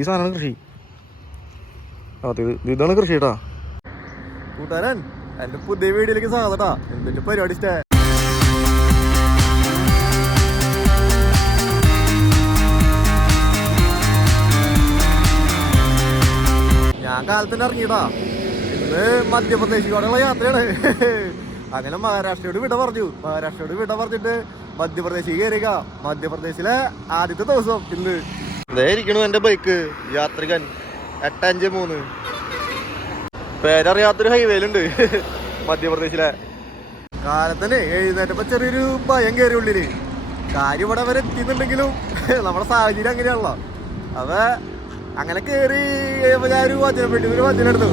ഈ സാധനമാണ് കൃഷി. അതെ, ഇതാണ് കൃഷി കേട്ടാ. കൂട്ടുകാരൻ, എന്റെ പുതിയ വീഡിയോയിലേക്ക് സ്വാഗതം. എന്തിന്റെ പരിപാടി ഇഷ്ട? ഞാൻ കാലത്തിന് ഇറങ്ങിയിട്ടാ. ഇന്ന് മധ്യപ്രദേശിലോടുള്ള യാത്രയാണ്. അങ്ങനെ മഹാരാഷ്ട്രയോട് വിട പറഞ്ഞിട്ട് മധ്യപ്രദേശിൽ കയറിയ മധ്യപ്രദേശിലെ ആദ്യത്തെ ദിവസം ഇന്ന്. ഇതായിരിക്കണു എന്റെ ബൈക്ക് യാത്രികൻ 853. പേരറിയാത്തൊരു ഹൈവേയിലുണ്ട് മധ്യപ്രദേശിലെ. കാലത്തന്നെ എഴുന്നേറ്റപ്പോ ചെറിയൊരു ഭയം കയറി ഉള്ളില്. കാര്യം ഇവിടെ വരെ എത്തിയെന്നുണ്ടെങ്കിലും നമ്മുടെ സാഹചര്യം അങ്ങനെയാണല്ലോ. അവ അങ്ങനെ കയറി ഞാനൊരു വചനം എടുത്തു.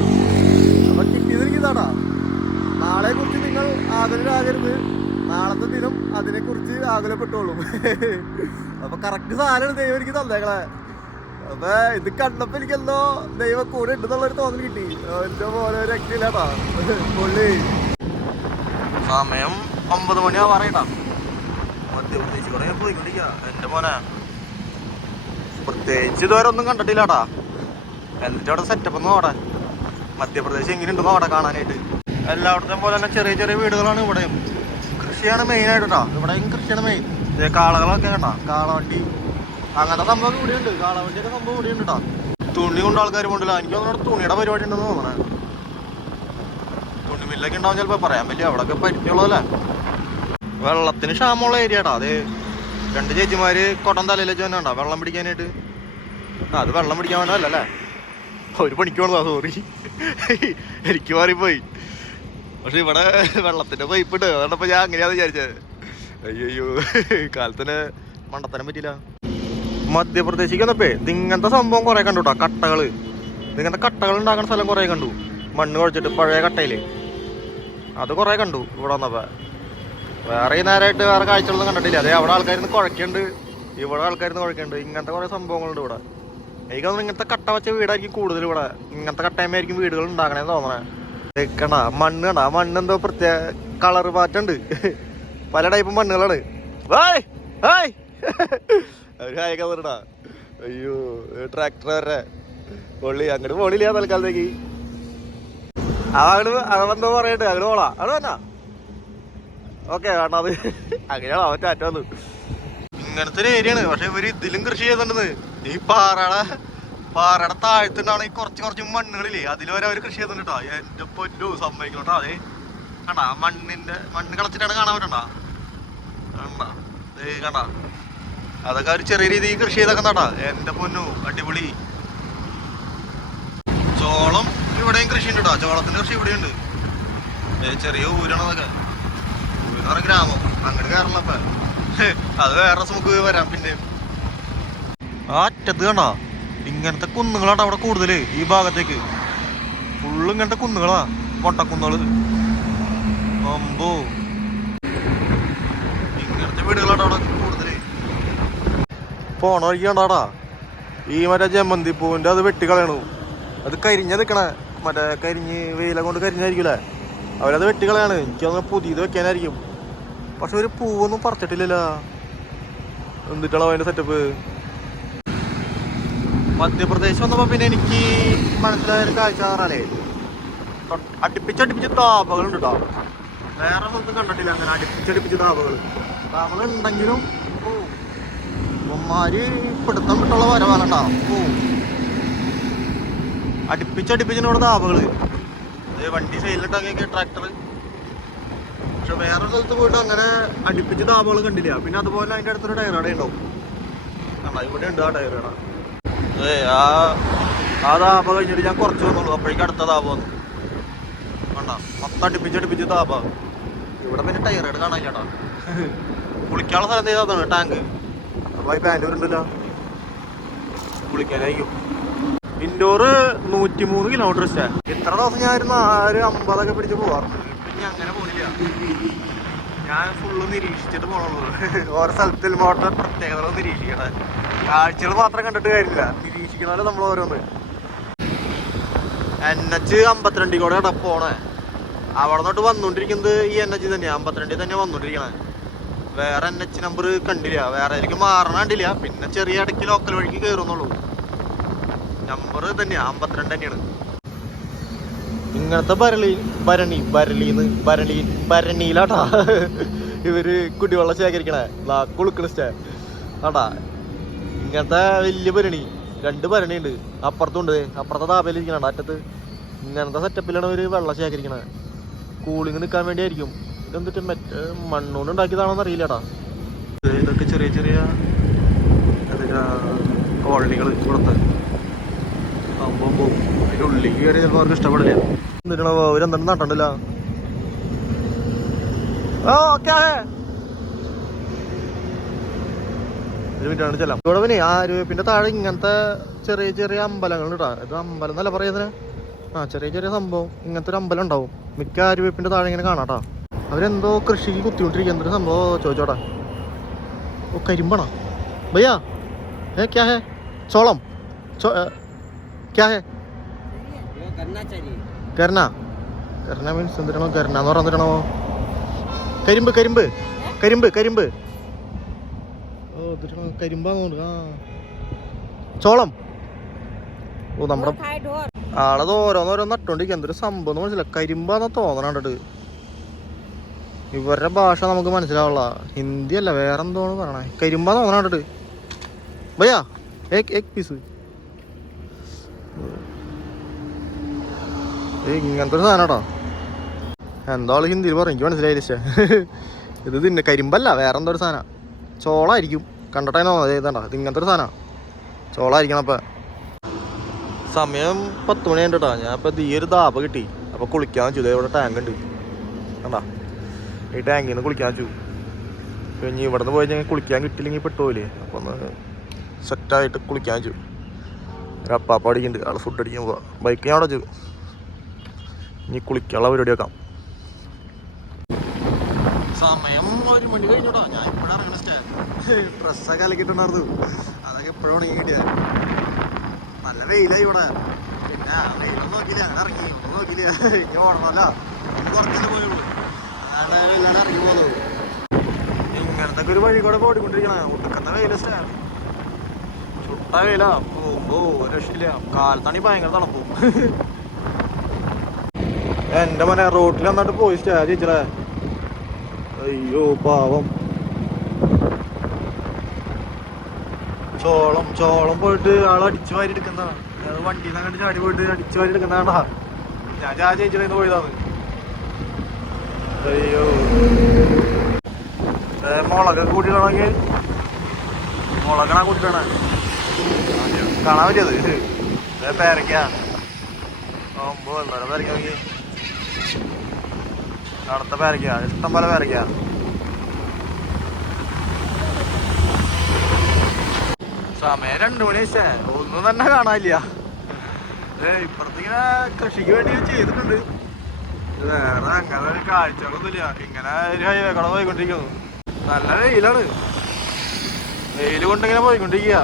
അപ്പൊ കിട്ടിയതിരിക്കുന്നതാടാ, നാളെ കുറിച്ച് നിങ്ങൾ ആകുലരാകരുത്, നാളത്തെ ദിനം അതിനെക്കുറിച്ച് ആകുലപ്പെട്ടോളും. അപ്പൊ കറക്റ്റ് സാധനമാണ് ദൈവം എനിക്ക് തന്നേക്കളെ. അപ്പൊ ഇത് കണ്ടപ്പോ എനിക്കെന്തോ ദൈവം കൂടെ ഉണ്ടെന്നുള്ളൊരു തോന്നൽ കിട്ടി. എന്റെ പോലെ ഒരു രക്ഷയില്ലാട്ടാ പുള്ളി. സമയം 9 മണിയാവാറായിട്ടാ. മധ്യപ്രദേശ് കുറെ പോയിക്കൊണ്ടിരിക്ക എന്റെ മോനെ. പ്രത്യേകിച്ച് ഇതുവരെ ഒന്നും കണ്ടിട്ടില്ലാട്ടാ. എന്നിട്ട് അവിടെ സെറ്റപ്പ് ഒന്നും അവിടെ മധ്യപ്രദേശ് എങ്ങനെയുണ്ടെന്നോ അവിടെ കാണാനായിട്ട്. എല്ലായിടത്തും പോലെ തന്നെ ചെറിയ ചെറിയ വീടുകളാണ് ഇവിടെയും. കൃഷിയാണ് മെയിൻ ആയിട്ടാ. ഇവിടെയും കൃഷിയാണ് മെയിൻ. കാളകളൊക്കെ കണ്ടാ, കാളവണ്ടി അങ്ങനത്തെ സംഭവം ഇവിടെയുണ്ട്. കാളവണ്ടിയൊക്കെ സംഭവം ഇവിടെയുണ്ട് കേട്ടോ. തുണി കൊണ്ട് ആൾക്കാർ കൊണ്ടില്ല. എനിക്ക് തോന്നുന്നു തുണിയുടെ പരിപാടി ഉണ്ടെന്ന് തോന്നണേ. തുണി മില്ലൊക്കെ ഉണ്ടാവും ചിലപ്പോ, പറയാൻ പറ്റില്ല. അവിടെയൊക്കെ പരിചയമുള്ളതല്ലേ. വെള്ളത്തിന് ക്ഷാമമുള്ള ഏരിയ ആടാ അത്. 2 ചേച്ചിമാര് കൊട്ടം തലയിൽ വെച്ച് തന്നെ വെള്ളം പിടിക്കാനായിട്ട്. അത് വെള്ളം പിടിക്കാൻ വേണ്ടതല്ലേ, ഒരു പണിക്ക് വേണതാ. സോറി, എനിക്ക് മാറിപ്പോയി. പക്ഷെ ഇവിടെ വെള്ളത്തിന്റെ പൈപ്പ് ഉണ്ട്. അതുകൊണ്ടപ്പോ ഞാൻ അങ്ങനെയാന്ന് വിചാരിച്ചത്. അയ്യോ, കാലത്തിന് മണ്ടത്തരം പറ്റില്ല. മധ്യപ്രദേശിക്ക് വന്നപ്പോ ഇങ്ങനത്തെ സംഭവം കുറെ കണ്ടു കേട്ടോ. കട്ടകള്, ഇങ്ങനത്തെ കട്ടകൾ ഉണ്ടാക്കുന്ന സ്ഥലം കുറെ കണ്ടു. മണ്ണ് കുഴച്ചിട്ട് പഴയ കട്ടയില് അത് കുറെ കണ്ടു ഇവിടെ വന്നപ്പോ. വേറെ ഈ നേരമായിട്ട് വേറെ കാഴ്ചകളൊന്നും കണ്ടിട്ടില്ല. അതേ അവിടെ ആൾക്കാരിന്ന് കുഴക്കുന്നുണ്ട്, ഇവിടെ ആൾക്കാരിന്ന് കുഴക്കുന്നുണ്ട്. ഇങ്ങനത്തെ കുറെ സംഭവങ്ങളുണ്ട് ഇവിടെ. എനിക്ക് തോന്നുന്നു ഇങ്ങനത്തെ കട്ട വെച്ച വീടായിരിക്കും കൂടുതൽ ഇവിടെ. ഇങ്ങനത്തെ കട്ടയമായിരിക്കും വീടുകൾ ഉണ്ടാക്കണേന്ന് തോന്നണേ. കണ്ട മണ്ണ്, കണ്ട മണ്ണ് എന്തോ പ്രത്യേക കളർ മാറ്റുണ്ട്. പല ടൈപ്പ് മണ്ണുകളാണ്. അവര് കായൊക്കെ വന്നിട്ടാ. അയ്യോ, ട്രാക്ടർ വരെ പൊള്ളി. അങ്ങോട്ട് പോണില്ല തൽക്കാലത്തേക്ക്. അതെന്തോ പറയട്ടെ, അങ്ങോട്ട് പോളാ. അവിടെ തന്നെ ഓക്കെ വേണ്ട. അത് അങ്ങനെയാണോ അവൻ ടാറ്റ വന്നു. ഇങ്ങനത്തെ ഒരു ഏരിയയാണ്. പക്ഷെ ഇവര് ഇതിലും കൃഷി ചെയ്യുന്നുണ്ടെന്ന്. ഈ പാറയുടെ താഴത്തുണ്ടാണ് ഈ കുറച്ച് മണ്ണുകളില്ലേ, അതിൽ വരെ അവർ കൃഷി ചെയ്യുന്നുണ്ട് കേട്ടോ. എന്റെ പൊന്നു സമ്മതിക്കണോട്ടോ. അതെ കണ്ടാ, മണ്ണ് കളച്ചിട്ടാണ് കാണാൻ പറ്റണ്ട. കണ്ട അതൊക്കെ ഒരു ചെറിയ രീതിയിൽ കൃഷി ചെയ്തൊക്കെ നട്ടാ. എന്റെ പൊന്നു അടിപൊളി. ചോളം ഇവിടെയും കൃഷി ഉണ്ട് കേട്ടോ. ചോളത്തിന്റെ കൃഷി ഇവിടെയുണ്ട്. ചെറിയ ഊരാണ് അതൊക്കെ. ഊരെന്ന് പറഞ്ഞ ഗ്രാമം. അങ്ങോട്ട് കയറണപ്പ അത് വേറെ നമുക്ക് വരാം. പിന്നെ ആ അറ്റത്ത് കണ്ടാ ഇങ്ങനത്തെ കുന്നുകളാണ് അവിടെ കൂടുതല്. ഈ ഭാഗത്തേക്ക് ഫുള്ള് ഇങ്ങനത്തെ കുന്നുകളാ, പൊട്ടക്കുന്നുകള്. അമ്പോ, ഇങ്ങനത്തെ വീടുകളാണ് അവിടെ കൂടുതല്. പോണ വഴിക്ക് കണ്ടാടാ ഈ മറ്റേ ജമന്തി പൂവിന്റെ അത് വെട്ടിക്കളയണു. അത് കരിഞ്ഞ നിക്കണേ, മറ്റേ കരിഞ്ഞ് വെയില കൊണ്ട് കരിഞ്ഞായിരിക്കൂലേ, അവരത് വെട്ടിക്കളയാണ്. എനിക്കതൊന്ന് പുതിയത് വെക്കാനായിരിക്കും. പക്ഷെ ഒരു പൂവൊന്നും പറിച്ചിട്ടില്ലല്ലോ. എന്നിട്ടാണോ അതിന്റെ സെറ്റപ്പ്? മധ്യപ്രദേശ് വന്നപ്പോ പിന്നെ എനിക്ക് മനസ്സിലായൊരു കാഴ്ച പറഞ്ഞാലേ, അടുപ്പിച്ചടുപ്പിച്ച് താപകളുണ്ട് കേട്ടോ. വേറെ സ്ഥലത്തും കണ്ടിട്ടില്ല അങ്ങനെ അടുപ്പിച്ചടുപ്പിച്ച് താപകൾ ഉണ്ടെങ്കിലും ഉമ്മാര് പിടുത്തം വിട്ടുള്ള വരവാലണ്ടാ. അടുപ്പിച്ചടുപ്പിച്ചിവിടെ താപകള്. വണ്ടി സൈഡിലിട്ടൊക്കെ ട്രാക്ടർ. പക്ഷെ വേറെ സ്ഥലത്ത് പോയിട്ട് അങ്ങനെ അടുപ്പിച്ച് താപകൾ കണ്ടില്ല. പിന്നെ അതുപോലെ അതിൻ്റെ അടുത്തൊരു ടയർ കട ഉണ്ടാവും. കണ്ടാ ഇവിടെ ഉണ്ട് ആ ടയർ കട. ആ താപ കഴിഞ്ഞിട്ട് ഞാൻ കുറച്ച് വന്നുള്ളൂ. അപ്പോഴേക്കും അടുത്ത താപ വന്നു. കണ്ടാ മൊത്തം അടുപ്പിച്ചടുപ്പിച്ച് താപ. ഇവിടെ പിന്നെ ടയർ കട കാണാൻ ചേട്ടാ. കുളിക്കാനുള്ള സ്ഥലം ചെയ്താണ് ടാങ്ക്. അപ്പൊ ഈ ബാംഗ്ലൂർ ഉണ്ടല്ലോ, കുളിക്കാനായിരിക്കും. ഇൻഡോർ 103 കിലോമീറ്റർ ഇഷ്ട. ഇത്ര ദിവസം ഞാൻ ഒരു 50 പിടിച്ച് പോവാറുണ്ട്. പിന്നെ അങ്ങനെ പോണില്ല. ഞാൻ ഫുള്ള് നിരീക്ഷിച്ചിട്ട് പോണുള്ളൂ. ഓരോ സ്ഥലത്തിൽ മോട്ടർ പ്രത്യേകതകൾ നിരീക്ഷിക്കണേ. കാഴ്ചകൾ മാത്രം കണ്ടിട്ട് കാര്യമില്ല, നിരീക്ഷിക്കണമല്ലോ നമ്മൾ ഓരോന്ന്. NH 52 കൂടെ പോണേ. അവിടെ നിന്നോട്ട് വന്നോണ്ടിരിക്കുന്നത് ഈ NH തന്നെയാ, 52 തന്നെ വന്നോണ്ടിരിക്കണേ. വേറെ NH നമ്പർ കണ്ടില്ല, വേറെ എനിക്ക് മാറണ കണ്ടില്ല. പിന്നെ ചെറിയ ഇടയ്ക്ക് ലോക്കൽ വഴിക്ക് കയറുന്നുള്ളൂ. നമ്പർ തന്നെയാ 52 തന്നെയാണ്. ഇങ്ങനത്തെ ഭരണിയിലാട്ടാ ഇവര് കുടിവെള്ളം ശേഖരിക്കണേ. കുളിക്കണ സ്റ്റേ ആട്ടാ. ഇങ്ങനത്തെ വലിയ ഭരണി, 2 ഭരണി ഉണ്ട്. അപ്പുറത്തുണ്ട്, അപ്പുറത്തെ താപയിലിരിക്കണ അറ്റത്ത്. ഇങ്ങനത്തെ സെറ്റപ്പിലാണ് ഇവര് വെള്ളം ശേഖരിക്കണേ. കൂളിങ് നിൽക്കാൻ വേണ്ടിയായിരിക്കും. ഇതെന്തിട്ട് മണ്ണുകൊണ്ട് ഉണ്ടാക്കിയതാണോന്ന് അറിയില്ലടാ. ഇതൊക്കെ ചെറിയ ചെറിയ കോളനികൾ ഇവിടുത്തെ. അതിൻ്റെ ഉള്ളിലേക്ക് കയറി ചിലപ്പോൾ അവർക്ക് ഇഷ്ടപ്പെടില്ല. എന്തിനാ അവരെന്തെങ്കിലും നട്ടണ്ടല്ല. ഓക്കെ ഒരു മിനിറ്റാണ് ചെല്ലാം. ഇവിടെ പിന്നെ ആര്യവേപ്പിൻ്റെ താഴെ ഇങ്ങനത്തെ ചെറിയ ചെറിയ അമ്പലങ്ങൾ ഇടാ. ഇത് അമ്പലം എന്നല്ല പറയുന്നതിന്. ചെറിയ ചെറിയ സംഭവം. ഇങ്ങനത്തെ ഒരു അമ്പലം ഉണ്ടാവും മിക്ക ആര്യവേപ്പിൻ്റെ താഴെ ഇങ്ങനെ കാണാട്ടാ. അവരെന്തോ കൃഷിക്ക് കുത്തിക്കൊണ്ടിരിക്കുക. എന്തൊരു സംഭവം ചോദിച്ചോടാ. ഓ കരിമ്പണ ഭയ്യാ. ക്യാ ഹേ? ചോളം ക്യാ ഹേ? കർണ. കർണ മീൻസ് എന്തിനാണോ? കർണ എന്ന് പറഞ്ഞാൽ എന്തിനാണോ? കരിമ്പ് കരിമ്പ് കരിമ്പ് കരിമ്പ്. ഓ എന്തിനാണോ? കരിമ്പാന്ന് തോന്നുന്നു. ചോളം. ഓ നമ്മുടെ ആളത് ഓരോന്നോരോന്ന് നട്ടോണ്ടിരിക്കുക. എന്തൊരു സംഭവം എന്ന് മനസ്സിലായി. കരിമ്പാന്നാ തോന്നണ കണ്ടിട്ട്. ഇവരുടെ ഭാഷ നമുക്ക് മനസ്സിലാവുള്ള. ഹിന്ദി അല്ല, വേറെ എന്തോന്ന് പറയണേ. കരിമ്പാന്ന് തോന്നണ കണ്ടിട്ട്. ഭയ്യാ ഏക് പീസ്. ഇങ്ങനത്തെ ഒരു സാധനം കേട്ടോ. എന്താ ആള് ഹിന്ദിയിൽ പറയും, എനിക്ക് മനസ്സിലായില്ലേ. ഇത് തിന്നെ കരിമ്പല്ല, വേറെ എന്തോ ഒരു സാധനം. ചോളായിരിക്കും കണ്ടിട്ടാ ചെയ്തണ്ട. ഇത് ഇങ്ങനത്തെ ഒരു സാധനം ചോളായിരിക്കണം. അപ്പം സമയം 10 മണി കണ്ടിട്ടാ. ഞാൻ ഇപ്പം ഈ ഒരു ദാപ കിട്ടി. അപ്പോൾ കുളിക്കാൻ വെച്ചു. ഇവിടെ ടാങ്ക് ഉണ്ട് കണ്ടാ. ഈ ടാങ്കിൽ നിന്ന് കുളിക്കാൻ വെച്ചു. ഇനി ഇവിടെ നിന്ന് പോയി ഞാൻ കുളിക്കാൻ കിട്ടിയില്ലെങ്കിൽ പെട്ടുപോയില്ലേ. അപ്പോൾ ഒന്ന് സെറ്റായിട്ട് കുളിക്കാൻ വെച്ചു. ഒരു അപ്പാപ്പ അടിക്കുന്നുണ്ട്. ആൾ ഫുഡ് അടിക്കാൻ പോവാം. ബൈക്ക് ഞാൻ അവിടെ വെച്ചു. ഇനി കുളിക്കാനുള്ള പരിപാടി വെക്കാം. സമയം 1 മണി കഴിഞ്ഞോട്ടാ. ഞാൻ ഇപ്പോഴും ഇറങ്ങണ ഡ്രസ്സൊക്കെ അലക്കിയിട്ടുണ്ടായിരുന്നു. അതൊക്കെ എപ്പോഴും ഉണങ്ങി കിട്ടിയത്. നല്ല വെയിലായി ഇവിടെ. പിന്നെ വെയിലൊന്നും നോക്കിയില്ല. അങ്ങനെ ഇറങ്ങി ഒന്നും നോക്കിയില്ല. ഇനി ഓടണമല്ല, കുറച്ചല്ലേ പോയുള്ളൂ. അതാണ് എല്ലാവരും ഇറങ്ങി പോകുന്നത്. ഇങ്ങനത്തെ ഒരു വഴി കൂടെ ഓടിക്കൊണ്ടിരിക്കണ. ഒടുക്കത്തെ വെയില ചുട്ട വെയില. പോകുമ്പോ ഒരു രക്ഷയില്ല. കാലത്താണെങ്കിൽ ഭയങ്കര തണുപ്പും. എന്റെ മോനെ റോട്ടിൽ വന്നിട്ട് പോയി ചേച്ചിടേ. അയ്യോ പാവം. ചോളം പോയിട്ട് ആൾ അടിച്ചു വാരി എടുക്കുന്നതാണ്. വണ്ടിയിൽ നിന്ന് കണ്ട് ചാടി പോയിട്ട് അടിച്ചു വാരി എടുക്കുന്നതാണ്ടാ. ഞാൻ ചേച്ചിയുടെ പോയതാണ്. അയ്യോ മുളകൊക്കെ കൂട്ടിയിട്ടാണെങ്കിൽ മുളകണ കൂട്ടിയിട്ടാണ് കാണാൻ പറ്റിയത്. പേരയ്ക്ക ആകുമ്പോ എന്തായാലും പേരയ്ക്ക നോക്കി. അടുത്ത പേരയ്ക്ക ഇഷ്ടം പോലെ പേരയ്ക്ക. സമയം 2 മണി വെച്ചേ. ഒന്നും തന്നെ കാണാനില്ല. ഇപ്പുറത്തിങ്ങനെ കൃഷിക്ക് വേണ്ടി ചെയ്തിട്ടുണ്ട്. വേറെ അങ്ങനെ ഒരു കാഴ്ചകളൊന്നുമില്ല. ഇങ്ങനെ ഒരു ഹൈവേ കൂടെ പോയിക്കൊണ്ടിരിക്കുന്നു. നല്ല വെയിലാണ്. വെയിൽ കൊണ്ടിങ്ങനെ പോയിക്കൊണ്ടിരിക്കുക.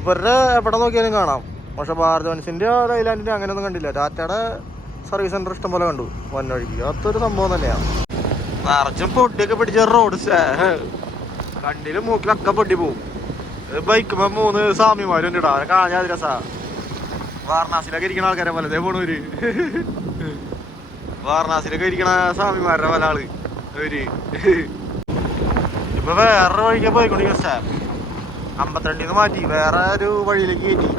ഇവരുടെ എവിടെ നോക്കിയാലും കാണാം. പക്ഷെ ഭാരത് ബെൻസിന്റെ ലൈലാൻഡിന്റെ അങ്ങനെയൊന്നും കണ്ടില്ല. ടാറ്റയുടെ സർവീസ് സെന്റർ ഇഷ്ടം പോലെ കണ്ടു വന്നൊഴുകി. അതൊരു സംഭവം തന്നെയാണ്. നിറച്ചും പൊടിയൊക്കെ പിടിച്ച റോഡ്. കണ്ണിലും മൂക്കിലൊക്കെ പൊടി പോവും. ബൈക്കുമ്പോ 3 സ്വാമിമാരും ഇടാ. കാണാൻ രസാ. വാരണാസിയിലൊക്കെ ഇരിക്കണ ആൾക്കാരെ പോലെ പോണവര്. വാരണാസിയിലൊക്കെ ഇരിക്കണ സ്വാമിമാരുടെ പല ആള് അവര്. ഇപ്പൊ വേറൊരു വഴിക്കാ പോയിക്കൊണ്ടിരിക്കുന്ന. 52 മാറ്റി വേറെ ഒരു വഴിയിലേക്ക് കയറ്റി.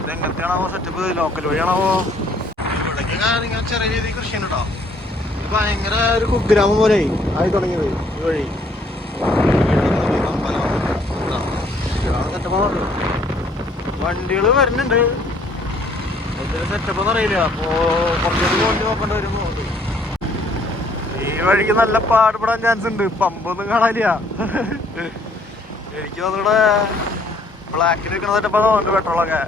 ഇതെങ്ങനത്തെയാണാവോ സെറ്റപ്പ്? ലോക്കൽ വഴിയാണാവോ? ഇവിടേക്ക് ഇങ്ങനെ ചെറിയ രീതിയിൽ കൃഷി ഉണ്ട് കേട്ടോ. ഭയങ്കര ഒരു കുഗ്രാമം പോലെ ആയി തുടങ്ങിയത് ഈ വഴി. വണ്ടികൾ വരുന്നുണ്ട്. എന്തൊരു സെറ്റപ്പ് എന്ന് അറിയില്ല. അപ്പോ കുറച്ചുകൂടി വണ്ടി നോക്കേണ്ടി വരും. ഈ വഴിക്ക് നല്ല പാടുപെടാൻ ചാൻസ് ഉണ്ട്. പമ്പൊന്നും കാണാനില്ല. എനിക്ക് തോന്നുകൂടെ ബ്ലാക്കിൽ നിൽക്കുന്ന സെറ്റപ്പാണ് തോന്നുന്നുണ്ട്. പെട്രോളൊക്കെ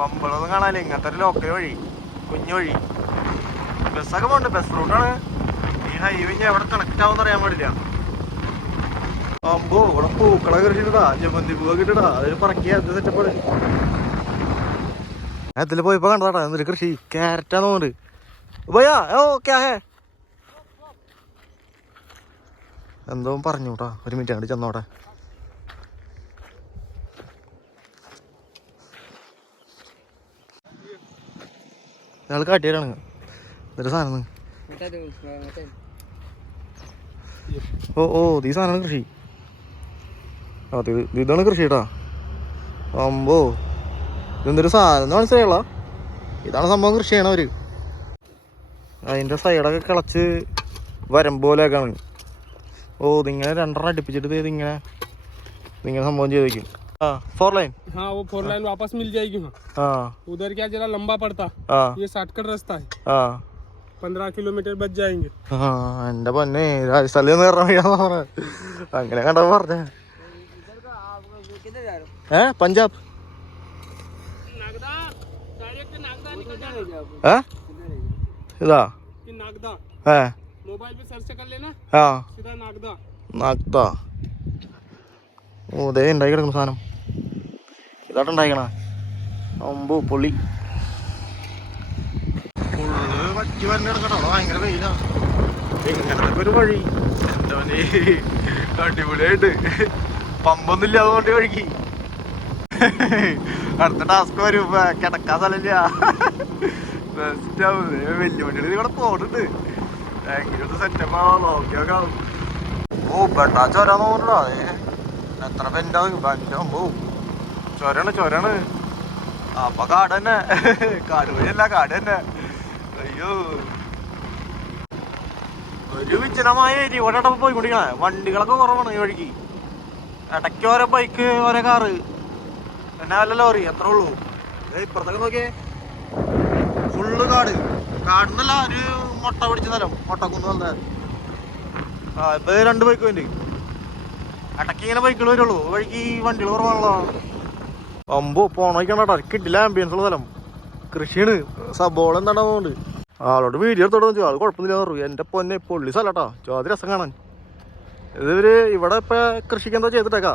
പമ്പുകളൊന്നും കാണാനില്ല. ഇങ്ങനത്തെ ഒരു ലോക്കൽ വഴി, കുഞ്ഞു വഴി. ബസ്സൊക്കെ പോകുന്നുണ്ട്. ബസ് റൂട്ടാണ്. ഈ ഹൈവേ എവിടെ കണക്ട് ആവുമെന്ന് അറിയാൻ പാടില്ല. അമ്പോ ഇവിടെ പൂക്കളൊക്കെ ഇട്ടിട്ടാ. ജമന്തി പൂവൊക്കെ ഇട്ടിട്ടാ. അതിൽ പറക്കിയ അത് സെറ്റപ്പാണ്. അതിൽ പോയപ്പോ കണ്ടതാട്ടാ എന്തൊരു കൃഷി. ക്യാരറ്റാന്ന് തോന്നുന്നുണ്ട്. ഭയ്യാ ഓക്കെ ഹേ എന്തോ പറഞ്ഞു കേട്ടാ. ഒരു മിനിറ്റ് അങ്ങോട്ട് ചെന്നോട്ടെ. ഞങ്ങൾ കാട്ടിയാണ് ഇതൊരു സാധനം. ഓ ഓ ഈ സാധനമാണ് കൃഷി. അത് ഇതാണ് കൃഷി കേട്ടാ. അമ്പോ ഇതെന്തൊരു സാധനം മനസ്സിലായുള്ള. ഇതാണ് സംഭവം കൃഷി ചെയ്യണം അവര്. അതിൻ്റെ സൈഡൊക്കെ കിളച്ച് വരമ്പോലെയൊക്കെയാണ്. ഓ ഇതിങ്ങനെ രണ്ടെണ്ണം അടുപ്പിച്ചിട്ട് ഇതിങ്ങനെ സംഭവം ചെയ്തേക്കും. हाँ 4 लाइन. हाँ वो 4 लाइन वापस मिल जाएगी. हाँ उधर क्या जरा लंबा पड़ता. ये शॉर्टकट रास्ता है. 15 किलोमीटर बच जाएंगे. എന്റെ പൊന്നെ രാജസ്ഥാനിൽ നിന്ന് കയറാൻ അങ്ങനെ കണ്ടപ്പോ പറഞ്ഞ പഞ്ചാബ് ഇതാ मोबाइल पे सर्च कर लेना. सीधा नागदा. നാഗ്ദ. ഓ ദേ ഉണ്ടായി കിടക്കുന്ന സാധനം ഇതായിട്ട് ഉണ്ടായിക്കണ. അമ്പോ പൊളി. ഫുള്ള് വറ്റി വരണ്ട കിടക്കട്ടോ. ഭയങ്കര വെയിലാ. ഇങ്ങനത്തെ ഒരു വഴി എന്താ അടിപൊളിയായിട്ട്. പമ്പൊന്നും ഇല്ല അതുകൊണ്ട് വഴിക്ക്. അടുത്ത ടാസ്ക് വരും. കിടക്കാൻ സ്ഥലമില്ല. ബെസ്റ്റാവും. വലിയ വണ്ടികൾ ഇവിടെ പോണുണ്ട്. എങ്ങനെയൊന്ന് സെറ്റപ്പ് ആവാം. നോക്കിയൊക്കെ. ഓ പെട്ടാ ചോരാന്ന് തോന്നുന്നുണ്ടോ. എത്ര പെൻറ്റാവും. പോവും ചൊരാണ്. അപ്പൊ കാട് തന്നെ. കാട് വഴിയല്ല കാട് തന്നെ. അയ്യോ ഒരു വിജനമായ ഏരിയ. ഓരോ പോയിക്കൊണ്ടിരിക്കണേ. വണ്ടികളൊക്കെ കുറവാണ് ഈ വഴിക്ക്. ഇടയ്ക്ക് ഓരോ ബൈക്ക് ഓരോ കാറ് പിന്നെ വല്ല ലോറി അത്രേ ഉള്ളൂ. ഇപ്പുറത്തൊക്കെ നോക്കിയേ ഫുള്ള് കാട്. കാടെന്നല്ല ഒരു മുട്ട പിടിച്ച സ്ഥലം. മുട്ടക്കുന്ന് വന്ന ഇപ്പൊ 2 ബൈക്ക് വേണ്ടി ഇടയ്ക്ക് ഇങ്ങനെ ബൈക്കുകൾ വരുള്ളൂ. വഴിക്ക് വണ്ടികൾ കുറവാണല്ലോ. അമ്പോ പോണോക്കണ്ടാ. കിട്ടില്ല ആംബിയൻസ് ഉള്ള സ്ഥലം. കൃഷിയാണ്. സബോള എന്താണെന്നുണ്ട്. ആളോട് വീഡിയോ എടുത്തോട്ട് വെച്ചു. ആൾ കുഴപ്പമൊന്നുമില്ല പറഞ്ഞു. എൻ്റെ പൊന്നെ പൊള്ളി സ്ഥലട്ടാ. ജാതി രസം കാണാൻ. ഇവര് ഇവിടെ ഇപ്പൊ കൃഷിക്ക് എന്താ ചെയ്തിട്ടേക്കാ.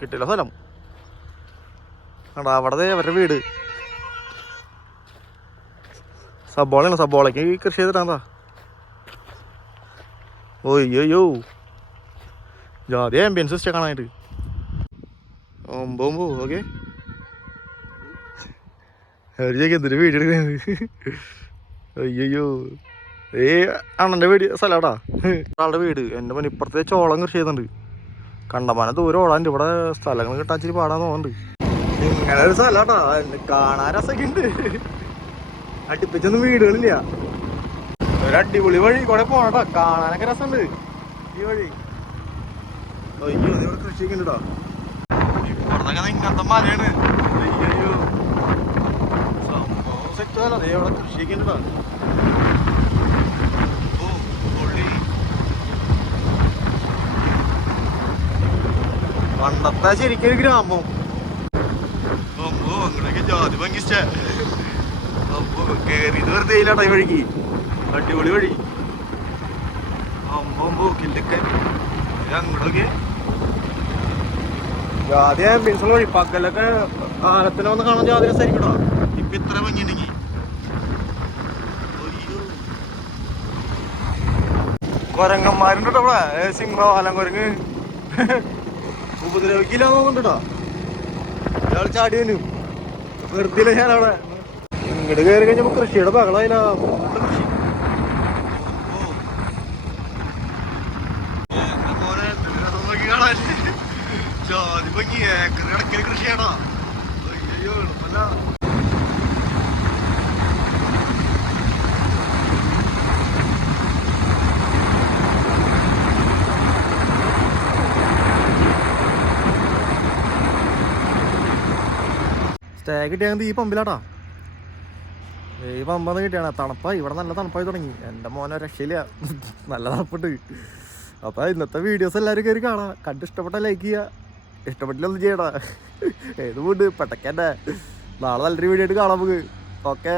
കിട്ടില്ല സ്ഥലം ആടാ. അവിടെ അവരുടെ വീട് സബോളയാണ്. സബോളയ്ക്ക് കൃഷി ചെയ്തിട്ടാ. ഓയ്യോ ജാതി ആംബിയൻസ് ഇഷ്ടം കാണാനായിട്ട്. ഒമ്പോ ഓക്കെ എന്തൊരു വീഡിയോ എടുക്കുന്നത്. അയ്യോ അണ്ണൻ്റെ വീട് സ്ഥലമാടാ. ഒരാളുടെ വീട്. എൻ്റെ മോൻ ഇപ്പുറത്തെ ചോളം കൃഷി ചെയ്യുന്നുണ്ട്. കണ്ടമാനം ദൂരം ഓടാണ്ട്. ഇവിടെ സ്ഥലങ്ങൾ കിട്ടാൻ ഇച്ചിരി പാടാന്ന് തോന്നുന്നുണ്ട്. ഇങ്ങനെ ഒരു സ്ഥലമാട്ടാ. കാണാൻ രസമൊക്കെ ഉണ്ട്. അടുപ്പിച്ചൊന്നും വീടുകളില്ല. ഒരു അടിപൊളി വഴി കൂടെ പോണട്ടാ. കാണാനൊക്കെ രസമുണ്ട് ഈ വഴി. അയ്യോ ഇവിടെ കൃഷിയൊക്കെ ഉണ്ട് കേട്ടോ. ഇപ്പുറത്തൊക്കെ ഇങ്ങനത്തെ മലയാണ്. അയ്യോ സംഭവം സെറ്റല്ല. അതേ ഇവിടെ കൃഷിയൊക്കെ ഉണ്ട് കേട്ടോ. പണ്ടത്തെ ശരിക്കൊരു ഗ്രാമം. അമ്മോ അങ്ങനെയൊക്കെ ജാതി ഭംഗിച്ച. അപ്പൊ കേറിയത് വെറുതെ ഇല്ലാട്ടാ ഈ വഴിക്ക്. അടിപൊളി വഴി. അമ്പോ കില്ലൊക്കെ അങ്ങോട്ടൊക്കെ ജാതി ആംബിയൻസുള്ള വഴി. പകലൊക്കെ ആനത്തിനെ വന്ന് കാണാൻ ജാതി രസമായിരിക്കട്ടോ. ഇപ്പൊ ഇത്ര ഭംഗിയുണ്ടെങ്കിൽ. കൊരങ്ങന്മാരുണ്ട് ഇവിടെ. സിംഹവാലം കുരങ്ങ് ഉപദ്രവിക്കില്ല നോക്കണ്ടോ. ഇയാൾ ചാടി വന്നു. വെറുതെ ഞാനവിടെ ഇങ്ങോട്ട് കയറി കഴിഞ്ഞപ്പോ കൃഷിയുടെ ബഹളായില്ല. കൃഷി ജാതി ഭംഗി. ഏക്കർ കണക്കിന് കൃഷിയാണോ. അയ്യോ എളുപ്പല്ല. സ്റ്റേ കിട്ടിയാൽ ഈ പമ്പിലാട്ടാ. ഈ പമ്പന്ന് കിട്ടിയാണ്. തണുപ്പായി ഇവിടെ. നല്ല തണുപ്പായി തുടങ്ങി. എൻ്റെ മോനെ രക്ഷയില്ല. നല്ല തണുപ്പുണ്ട്. അപ്പോൾ ഇന്നത്തെ വീഡിയോസ് എല്ലാവരും കയറി കാണാം. കണ്ട് ഇഷ്ടപ്പെട്ട ലൈക്ക് ചെയ്യുക. ഇഷ്ടപ്പെട്ടില്ല ഒന്നും ചെയ്യടാ. ഏത് വീട് പെട്ടക്കന്നെ. നാളെ നല്ലൊരു വീഡിയോ ആയിട്ട് കാണാം നമുക്ക്. ഓക്കെ.